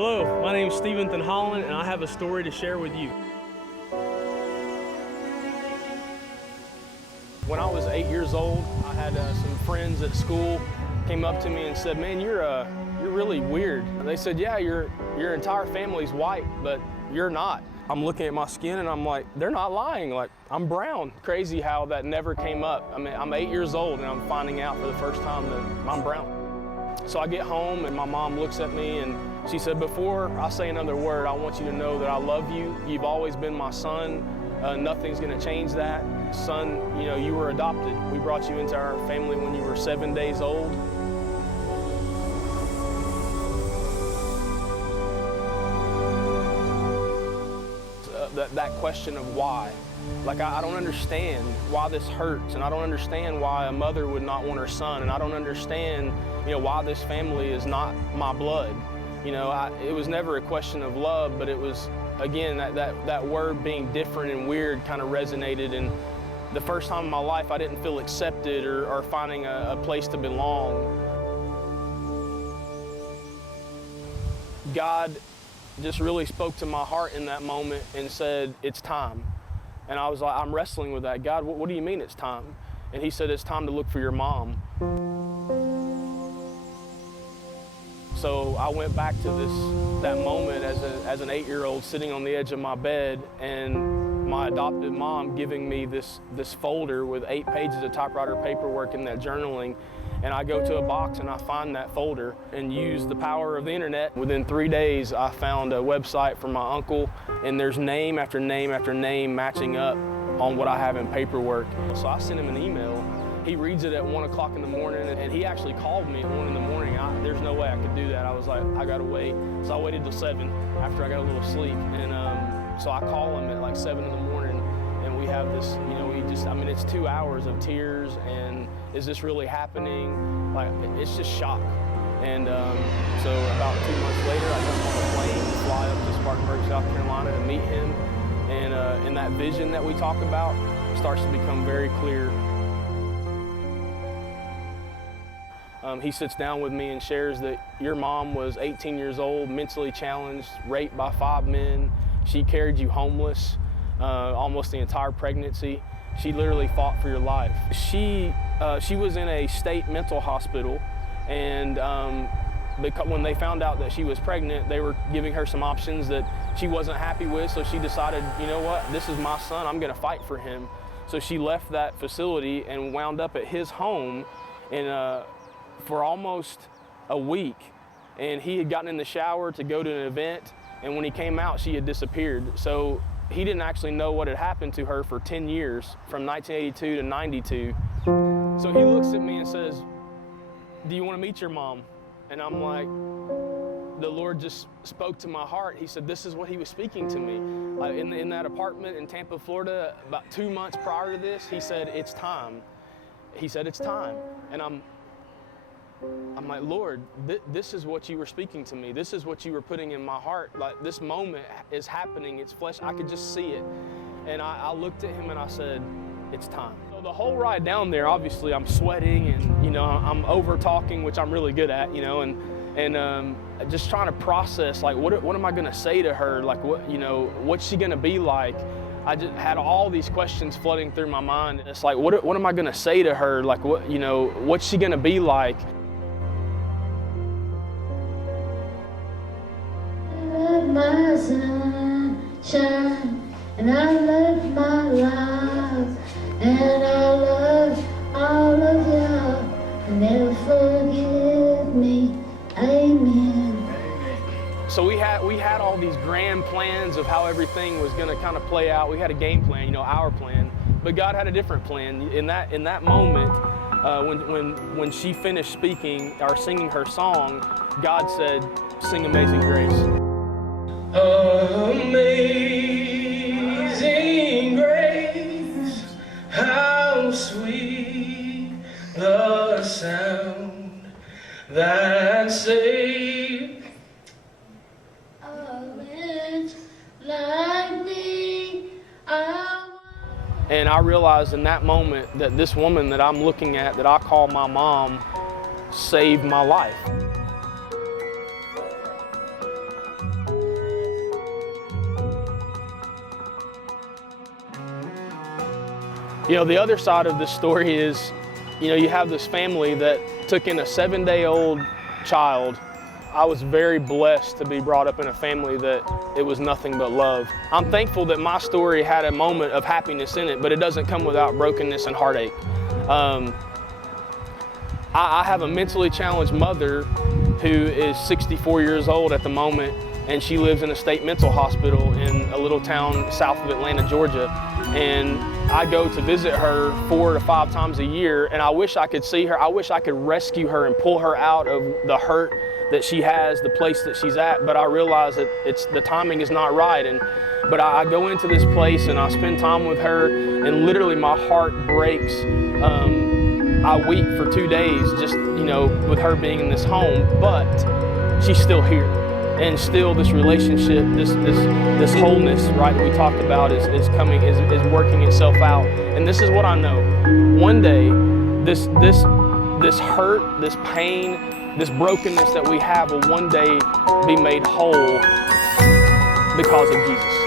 Hello, my name is Stephen Holland, and I have a story to share with you. When I was 8 years old, I had some friends at school came up to me and said, "Man, you're really weird." They said, "Yeah, your entire family's white, but you're not." I'm looking at my skin and I'm like, they're not lying. Like, I'm brown. Crazy how that never came up. I mean, I'm 8 years old and I'm finding out for the first time that I'm brown. So I get home and my mom looks at me and she said, "Before I say another word, I want you to know that I love you. You've always been my son. Nothing's gonna change that. Son, you were adopted. We brought you into our family when you were 7 days old." That question of why. Like, I don't understand why this hurts, and I don't understand why a mother would not want her son, and I don't understand, why this family is not my blood. It was never a question of love, but it was, again, that word being different and weird kind of resonated. And the first time in my life I didn't feel accepted or finding a place to belong. God just really spoke to my heart in that moment and said, "It's time." And I was like, I'm wrestling with that. "God, what do you mean it's time?" And he said, "It's time to look for your mom." So I went back to that moment as an 8-year-old sitting on the edge of my bed, and my adopted mom giving me this folder with 8 pages of typewriter paperwork in that journaling. And I go to a box and I find that folder and use the power of the internet. Within 3 days, I found a website from my uncle, and there's name after name after name matching up on what I have in paperwork. So I sent him an email. He reads it at 1 o'clock in the morning, and he actually called me at 1 in the morning. There's no way I could do that. I was like, I gotta wait. So I waited till 7 after I got a little sleep. And so I call him at like 7 in the morning, and we have this, it's 2 hours of tears and is this really happening? Like, it's just shock. And so about 2 months later, I jump on a plane and fly up to Spartanburg, South Carolina to meet him. And that vision that we talk about starts to become very clear. He sits down with me and shares that your mom was 18 years old, mentally challenged, raped by 5 men. She carried you homeless almost the entire pregnancy. She literally fought for your life. She was in a state mental hospital, and because when they found out that she was pregnant, they were giving her some options that she wasn't happy with, so she decided, you know what, this is my son, I'm gonna fight for him. So she left that facility and wound up at his home for almost a week. And he had gotten in the shower to go to an event, and when he came out, she had disappeared. So he didn't actually know what had happened to her for 10 years, from 1982 to 92. So he looks at me and says, "Do you want to meet your mom?" And I'm like, the Lord just spoke to my heart. He said, this is what he was speaking to me. In that apartment in Tampa, Florida, about 2 months prior to this, he said, "It's time." He said, "It's time." And I'm like, "Lord, this is what you were speaking to me. This is what you were putting in my heart. Like, this moment is happening. It's flesh. I could just see it." And I looked at him and I said, "It's time." So the whole ride down there, obviously I'm sweating and, I'm over talking, which I'm really good at, and just trying to process, like, what am I gonna say to her? Like, what's she gonna be like? I just had all these questions flooding through my mind. It's like, what am I gonna say to her? Like, what's she gonna be like? My sunshine, and I love my life, and I love all of y'all, and they'll forgive me. Amen. So we had all these grand plans of how everything was going to kind of play out. We had a game plan, our plan, but God had a different plan. In that moment, when she finished speaking or singing her song, God said, "Sing Amazing Grace." Amazing grace, how sweet the sound that saved a wretch like me. And I realized in that moment that this woman that I'm looking at, that I call my mom, saved my life. You know, the other side of this story is, you know, you have this family that took in a 7-day-old child. I was very blessed to be brought up in a family that it was nothing but love. I'm thankful that my story had a moment of happiness in it, but it doesn't come without brokenness and heartache. I have a mentally challenged mother who is 64 years old at the moment, and she lives in a state mental hospital in a little town south of Atlanta, Georgia. And I go to visit her 4 to 5 times a year, and I wish I could see her. I wish I could rescue her and pull her out of the hurt that she has, the place that she's at, but I realize that the timing is not right. But I go into this place and I spend time with her, and literally my heart breaks. I weep for 2 days just, you know, with her being in this home, but she's still here. And still this relationship, this wholeness, right, that we talked about is working itself out. And this is what I know. One day, this hurt, this pain, this brokenness that we have will one day be made whole because of Jesus.